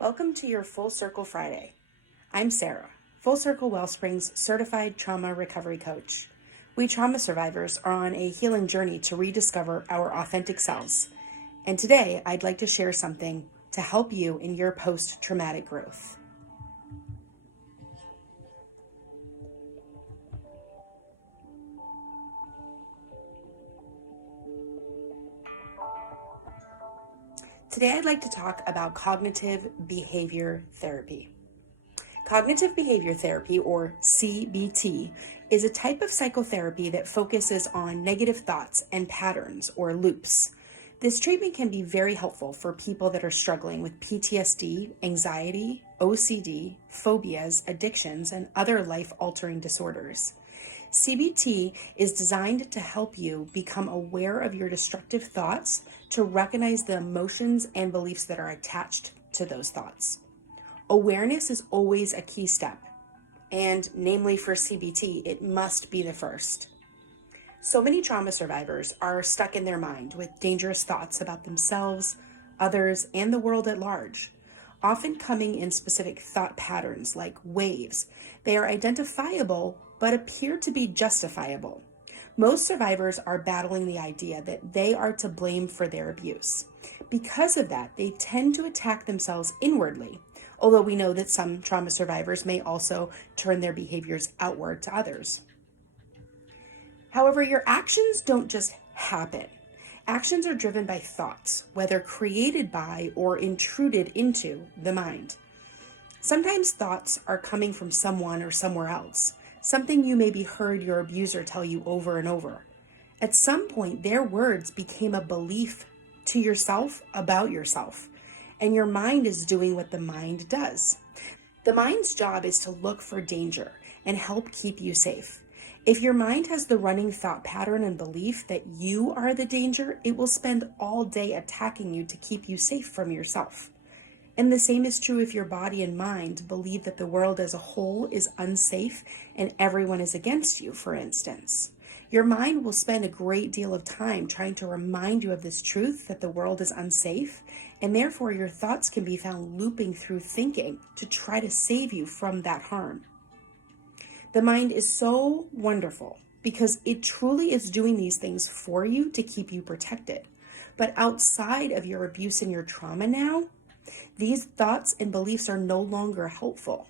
Welcome to your Full Circle Friday. I'm Sarah, Full Circle Wellspring's certified trauma recovery coach. We trauma survivors are on a healing journey to rediscover our authentic selves. And today I'd like to share something to help you in your post-traumatic growth. Today I'd like to talk about cognitive behavior therapy. Cognitive behavior therapy, or CBT, is a type of psychotherapy that focuses on negative thoughts and patterns, or loops. This treatment can be very helpful for people that are struggling with PTSD, anxiety, OCD, phobias, addictions, and other life-altering disorders. CBT is designed to help you become aware of your destructive thoughts, to recognize the emotions and beliefs that are attached to those thoughts. Awareness is always a key step, and namely for CBT, it must be the first. So many trauma survivors are stuck in their mind with dangerous thoughts about themselves, others, and the world at large, often coming in specific thought patterns like waves. They are identifiable but appear to be justifiable. Most survivors are battling the idea that they are to blame for their abuse. Because of that, they tend to attack themselves inwardly, although we know that some trauma survivors may also turn their behaviors outward to others. However, your actions don't just happen. Actions are driven by thoughts, whether created by or intruded into the mind. Sometimes thoughts are coming from someone or somewhere else, something you maybe heard your abuser tell you over and over. At some point, their words became a belief to yourself about yourself, and your mind is doing what the mind does. The mind's job is to look for danger and help keep you safe. If your mind has the running thought pattern and belief that you are the danger, it will spend all day attacking you to keep you safe from yourself. And the same is true if your body and mind believe that the world as a whole is unsafe and everyone is against you, for instance. Your mind will spend a great deal of time trying to remind you of this truth that the world is unsafe, and therefore your thoughts can be found looping through thinking to try to save you from that harm. The mind is so wonderful because it truly is doing these things for you to keep you protected. But outside of your abuse and your trauma now, these thoughts and beliefs are no longer helpful.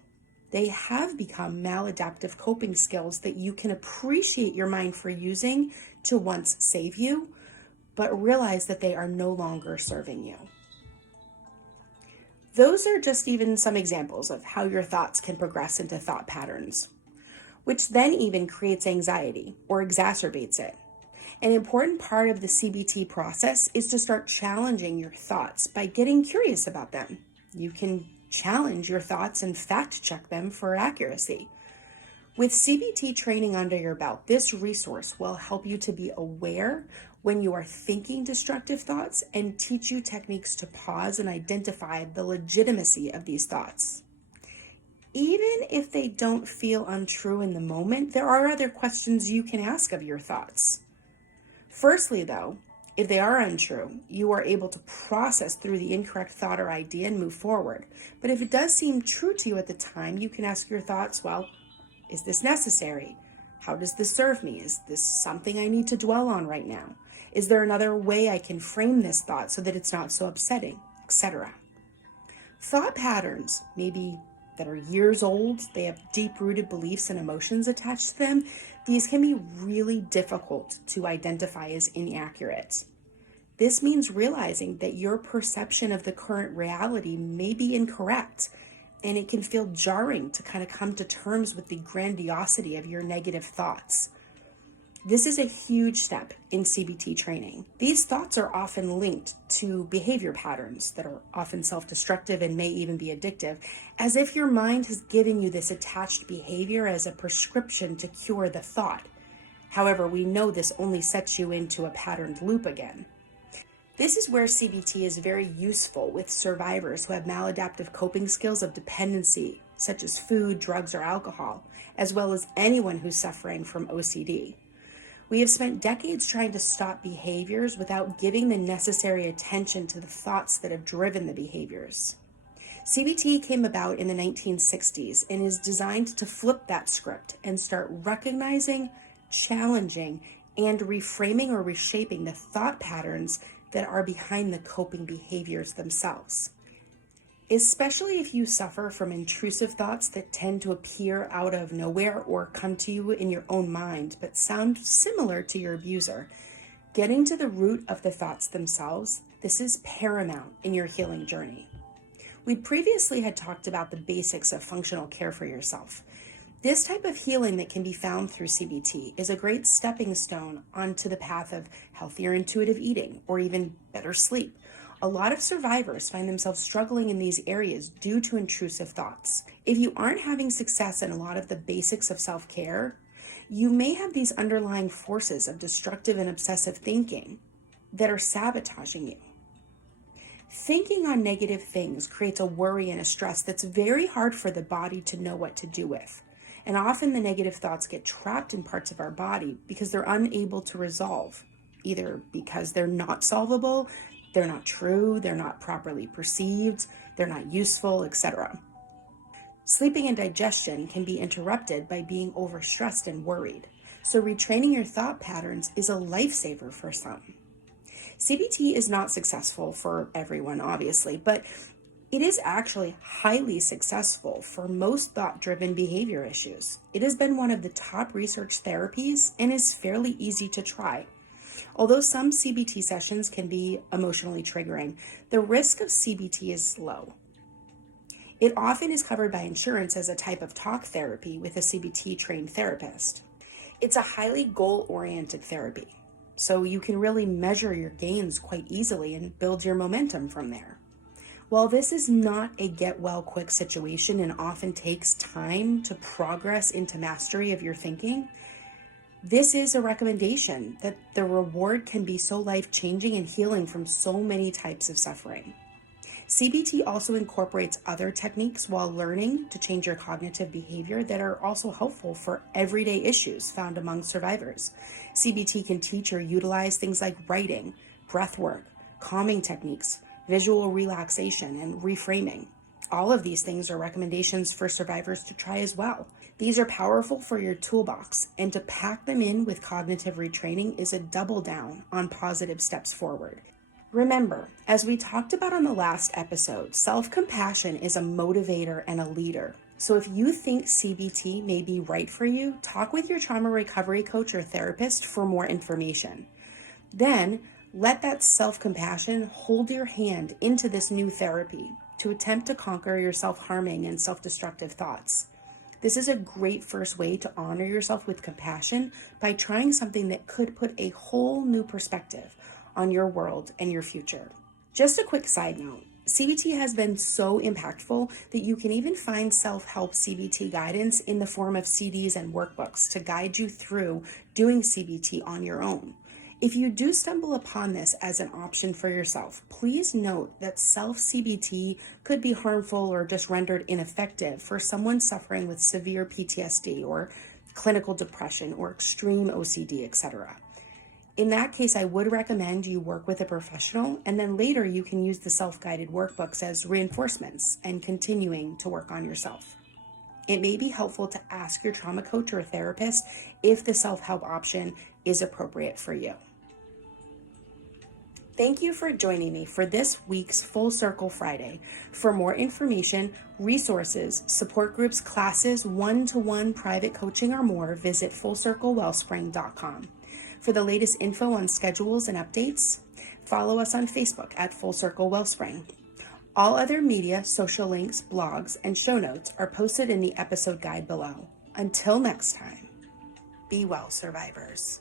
They have become maladaptive coping skills that you can appreciate your mind for using to once save you, but realize that they are no longer serving you. Those are just even some examples of how your thoughts can progress into thought patterns, which then even creates anxiety or exacerbates it. An important part of the CBT process is to start challenging your thoughts by getting curious about them. You can challenge your thoughts and fact check them for accuracy. With CBT training under your belt, this resource will help you to be aware when you are thinking destructive thoughts and teach you techniques to pause and identify the legitimacy of these thoughts. Even if they don't feel untrue in the moment, there are other questions you can ask of your thoughts. Firstly, though, if they are untrue, you are able to process through the incorrect thought or idea and move forward. But if it does seem true to you at the time, you can ask your thoughts, well, is this necessary? How does this serve me? Is this something I need to dwell on right now? Is there another way I can frame this thought so that it's not so upsetting, etc.? Thought patterns, maybe that are years old, they have deep-rooted beliefs and emotions attached to them. These can be really difficult to identify as inaccurate. This means realizing that your perception of the current reality may be incorrect, and it can feel jarring to kind of come to terms with the grandiosity of your negative thoughts. This is a huge step in CBT training. These thoughts are often linked to behavior patterns that are often self-destructive and may even be addictive, as if your mind has given you this attached behavior as a prescription to cure the thought. However, we know this only sets you into a patterned loop again. This is where CBT is very useful with survivors who have maladaptive coping skills of dependency, such as food, drugs, or alcohol, as well as anyone who's suffering from OCD. We have spent decades trying to stop behaviors without giving the necessary attention to the thoughts that have driven the behaviors. CBT came about in the 1960s and is designed to flip that script and start recognizing, challenging, and reframing or reshaping the thought patterns that are behind the coping behaviors themselves. Especially if you suffer from intrusive thoughts that tend to appear out of nowhere or come to you in your own mind but sound similar to your abuser. Getting to the root of the thoughts themselves, this is paramount in your healing journey. We previously had talked about the basics of functional care for yourself. This type of healing that can be found through CBT is a great stepping stone onto the path of healthier intuitive eating or even better sleep. A lot of survivors find themselves struggling in these areas due to intrusive thoughts. If you aren't having success in a lot of the basics of self-care, you may have these underlying forces of destructive and obsessive thinking that are sabotaging you. Thinking on negative things creates a worry and a stress that's very hard for the body to know what to do with. And often the negative thoughts get trapped in parts of our body because they're unable to resolve, either because they're not solvable, they're not true, they're not properly perceived, they're not useful, etc. Sleeping and digestion can be interrupted by being overstressed and worried. So retraining your thought patterns is a lifesaver for some. CBT is not successful for everyone, obviously, but it is actually highly successful for most thought-driven behavior issues. It has been one of the top research therapies and is fairly easy to try. Although some CBT sessions can be emotionally triggering, the risk of CBT is low. It often is covered by insurance as a type of talk therapy with a CBT-trained therapist. It's a highly goal-oriented therapy, so you can really measure your gains quite easily and build your momentum from there. While this is not a get-well-quick situation and often takes time to progress into mastery of your thinking, this is a recommendation that the reward can be so life-changing and healing from so many types of suffering. CBT also incorporates other techniques while learning to change your cognitive behavior that are also helpful for everyday issues found among survivors. CBT can teach or utilize things like writing, breath work, calming techniques, visual relaxation, and reframing. All of these things are recommendations for survivors to try as well. These are powerful for your toolbox, and to pack them in with cognitive retraining is a double down on positive steps forward. Remember, as we talked about on the last episode, self-compassion is a motivator and a leader. So if you think CBT may be right for you, talk with your trauma recovery coach or therapist for more information. Then, let that self-compassion hold your hand into this new therapy to attempt to conquer your self-harming and self-destructive thoughts. This is a great first way to honor yourself with compassion by trying something that could put a whole new perspective on your world and your future. Just a quick side note, CBT has been so impactful that you can even find self-help CBT guidance in the form of CDs and workbooks to guide you through doing CBT on your own. If you do stumble upon this as an option for yourself, please note that self-CBT could be harmful or just rendered ineffective for someone suffering with severe PTSD or clinical depression or extreme OCD, etc. In that case, I would recommend you work with a professional, and then later you can use the self-guided workbooks as reinforcements and continuing to work on yourself. It may be helpful to ask your trauma coach or therapist if the self-help option is appropriate for you. Thank you for joining me for this week's Full Circle Friday. For more information, resources, support groups, classes, one-to-one private coaching, or more, visit fullcirclewellspring.com. For the latest info on schedules and updates, follow us on Facebook at Full Circle Wellspring. All other media, social links, blogs, and show notes are posted in the episode guide below. Until next time, be well, survivors.